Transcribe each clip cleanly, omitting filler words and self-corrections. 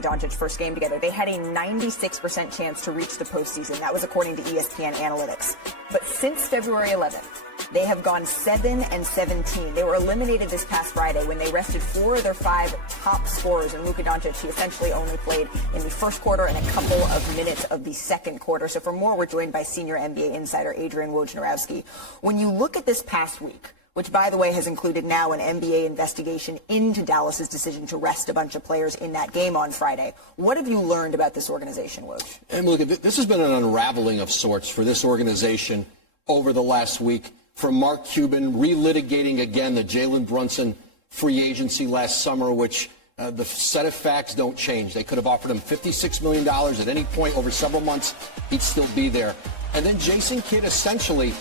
Doncic first game together, they had a 96% chance to reach the postseason. That was according to ESPN Analytics. But since February 11th, they have gone 7-17. They were eliminated this past Friday when they rested 4 of their 5 top scorers. And Luka Doncic, he essentially only played in the first quarter and a couple of minutes of the second quarter. So for more, we're joined by senior NBA insider Adrian Wojnarowski. When you look at this past week, which, by the way, has included now an NBA investigation into Dallas's decision to rest a bunch of players in that game on Friday. What have you learned about this organization, Woj? And look, this has been an unraveling of sorts for this organization over the last week. From Mark Cuban relitigating again the Jalen Brunson free agency last summer, which the set of facts don't change. They could have offered him $56 million at any point over several months. He'd still be there. And then Jason Kidd essentially,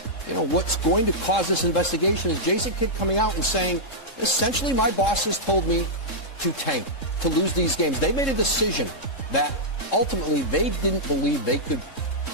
what's going to cause this investigation is Jason Kidd coming out and saying, essentially, my bosses told me to tank, to lose these games. They made a decision that ultimately they didn't believe they could,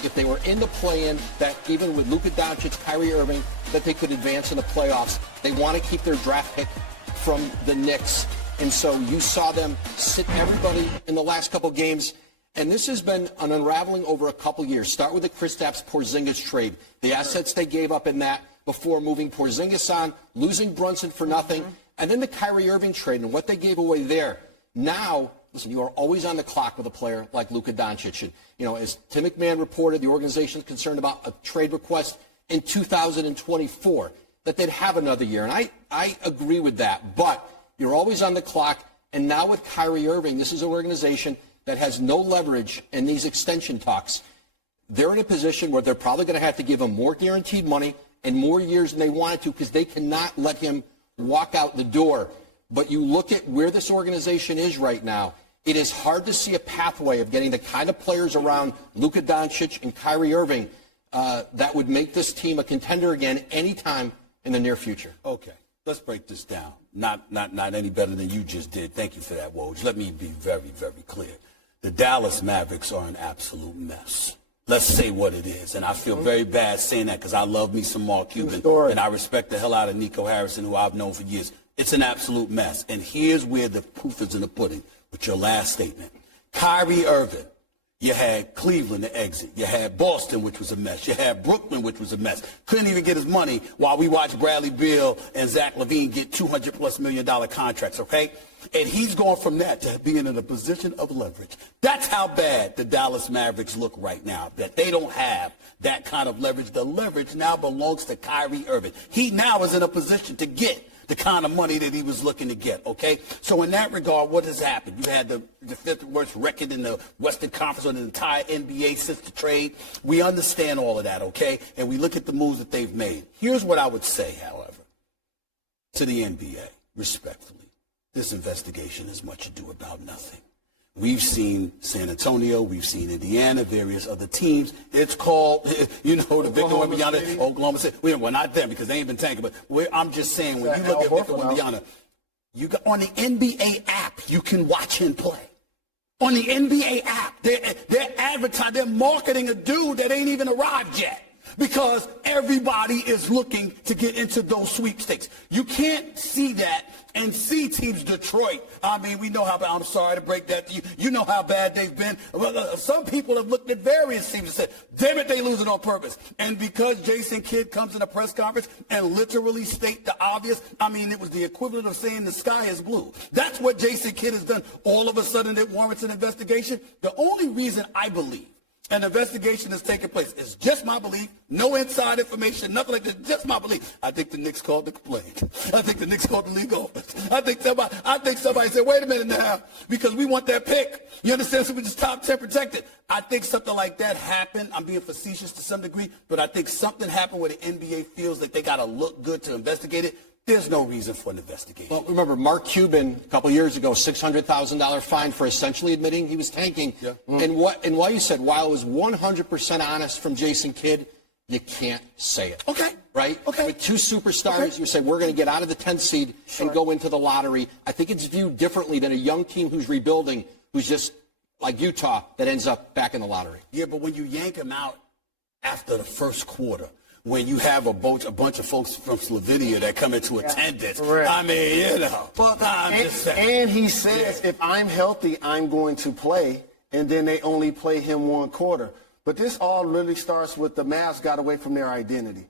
if they were in the play-in, that even with Luka Doncic, Kyrie Irving, that they could advance in the playoffs. They want to keep their draft pick from the Knicks. And so you saw them sit everybody in the last couple games. And this has been an unraveling over a couple years. Start with the Kristaps-Porzingis trade. The assets they gave up in that before moving Porzingis on, losing Brunson for nothing, and then the Kyrie Irving trade and what they gave away there. Now, listen, you are always on the clock with a player like Luka Doncic. And, as Tim McMahon reported, the organization is concerned about a trade request in 2024, that they'd have another year. And I agree with that. But you're always on the clock. And now with Kyrie Irving, this is an organization that has no leverage in these extension talks. They're in a position where they're probably going to have to give him more guaranteed money and more years than they wanted to, because they cannot let him walk out the door. But you look at where this organization is right now, it is hard to see a pathway of getting the kind of players around Luka Doncic and Kyrie Irving that would make this team a contender again anytime in the near future. Okay, let's break this down. Not any better than you just did. Thank you for that, Woj. Let me be very, very clear. The Dallas Mavericks are an absolute mess. Let's say what it is. And I feel very bad saying that because I love me some Mark Cuban. And I respect the hell out of Nico Harrison, who I've known for years. It's an absolute mess. And here's where the proof is in the pudding with your last statement. Kyrie Irving. You had Cleveland to exit. You had Boston, which was a mess. You had Brooklyn, which was a mess. Couldn't even get his money while we watched Bradley Beal and Zach LaVine get $200+ million contracts, okay? And he's gone from that to being in a position of leverage. That's how bad the Dallas Mavericks look right now, that they don't have that kind of leverage. The leverage now belongs to Kyrie Irving. He now is in a position to get the kind of money that he was looking to get, okay? So in that regard, what has happened? You had the fifth worst record in the Western Conference of the entire NBA since the trade. We understand all of that, okay? And we look at the moves that they've made. Here's what I would say, however, to the NBA, respectfully. This investigation is much ado about nothing. We've seen San Antonio, we've seen Indiana, various other teams. It's called, the Victor Wembanyama, Oklahoma City. Well, not them because they ain't been tanking, but I'm just saying, when you look at Victor Wembanyama, you got on the NBA app, you can watch him play. On the NBA app, they're advertising, they're marketing a dude that ain't even arrived yet. Because everybody is looking to get into those sweepstakes. You can't see that and see teams, Detroit. I mean, we know how bad, I'm sorry to break that to you. You know how bad they've been. Some people have looked at various teams and said, damn it, they lose it on purpose. And because Jason Kidd comes in a press conference and literally state the obvious, I mean, it was the equivalent of saying the sky is blue. That's what Jason Kidd has done. All of a sudden, it warrants an investigation. The only reason I believe an investigation is taking place. It's just my belief. No inside information, nothing like that. Just my belief. I think the Knicks called the complaint. I think the Knicks called the league office. I think somebody said, wait a minute now, because we want that pick. You understand? So we just top 10 protected. I think something like that happened. I'm being facetious to some degree, but I think something happened where the NBA feels like they got to look good to investigate it. There's no reason for an investigation. Well, remember, Mark Cuban, a couple years ago, $600,000 fine for essentially admitting he was tanking. Yeah. And while you said, while it was 100% honest from Jason Kidd, you can't say it. Okay. Right? Okay. With two superstars, you say, we're going to get out of the 10th seed and go into the lottery. I think it's viewed differently than a young team who's rebuilding, who's just like Utah, that ends up back in the lottery. Yeah, but when you yank them out after the first quarter, when you have a bunch of folks from Slovenia that come into attendance. Correct. I mean, you know. Well, I'm just saying. and he says, if I'm healthy, I'm going to play, and then they only play him one quarter. But this all really starts with the Mavs got away from their identity.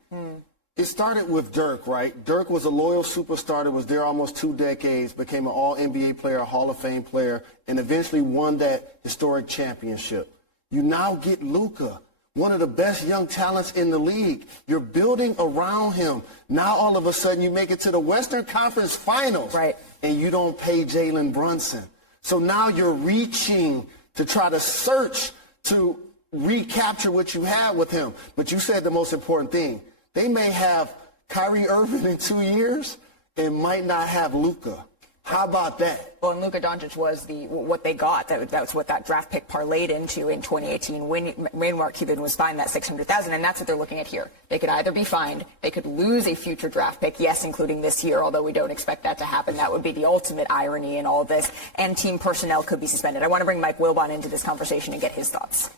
It started with Dirk, right? Dirk was a loyal superstar that was there almost 2 decades, became an all-NBA player, a Hall of Fame player, and eventually won that historic championship. You now get Luka, one of the best young talents in the league. You're building around him. Now all of a sudden you make it to the Western Conference Finals, right, and you don't pay Jalen Brunson. So now you're reaching to try to search to recapture what you had with him. But you said the most important thing. They may have Kyrie Irving in 2 years and might not have Luka. How about that? Well, and Luka Doncic was what they got. That's what that draft pick parlayed into in 2018 when Mark Cuban was fined that $600,000, and that's what they're looking at here. They could either be fined, they could lose a future draft pick, yes, including this year, although we don't expect that to happen. That would be the ultimate irony in all this, and team personnel could be suspended. I want to bring Mike Wilbon into this conversation and get his thoughts.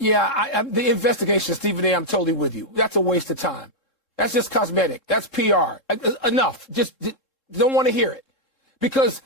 Yeah, the investigation, Stephen A., I'm totally with you. That's a waste of time. That's just cosmetic. That's PR. Enough. Just don't want to hear it. Because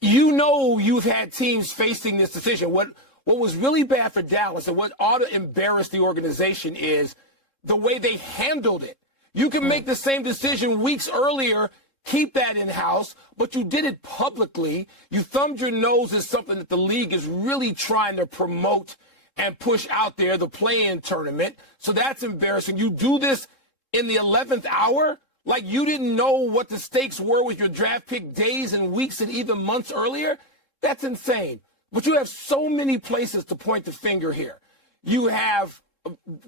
you know you've had teams facing this decision. What was really bad for Dallas and what ought to embarrass the organization is the way they handled it. You can make the same decision weeks earlier, keep that in-house, but you did it publicly. You thumbed your nose at something that the league is really trying to promote and push out there, the play-in tournament. So that's embarrassing. You do this in the 11th hour, like you didn't know what the stakes were with your draft pick days and weeks and even months earlier. That's insane. But you have so many places to point the finger here. You have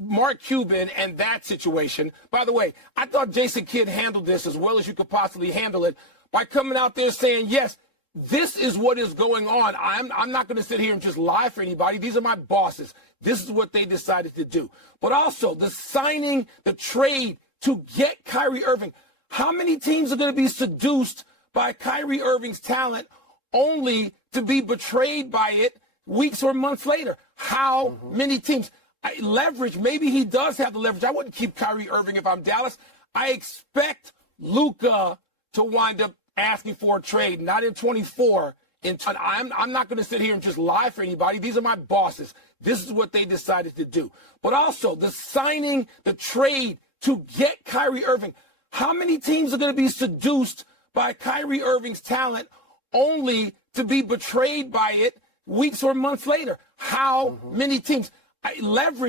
Mark Cuban and that situation. By the way, I thought Jason Kidd handled this as well as you could possibly handle it by coming out there saying, yes, this is what is going on. I'm not going to sit here and just lie for anybody. These are my bosses. This is what they decided to do. But also the signing, the trade to get Kyrie Irving. How many teams are going to be seduced by Kyrie Irving's talent only to be betrayed by it weeks or months later? How many teams? Leverage, maybe he does have the leverage. I wouldn't keep Kyrie Irving if I'm Dallas. I expect Luka to wind up asking for a trade, not in 24. I'm not going to sit here and just lie for anybody. These are my bosses. This is what they decided to do. But also the signing, the trade to get Kyrie Irving. How many teams are going to be seduced by Kyrie Irving's talent only to be betrayed by it weeks or months later? How many teams? Leverage.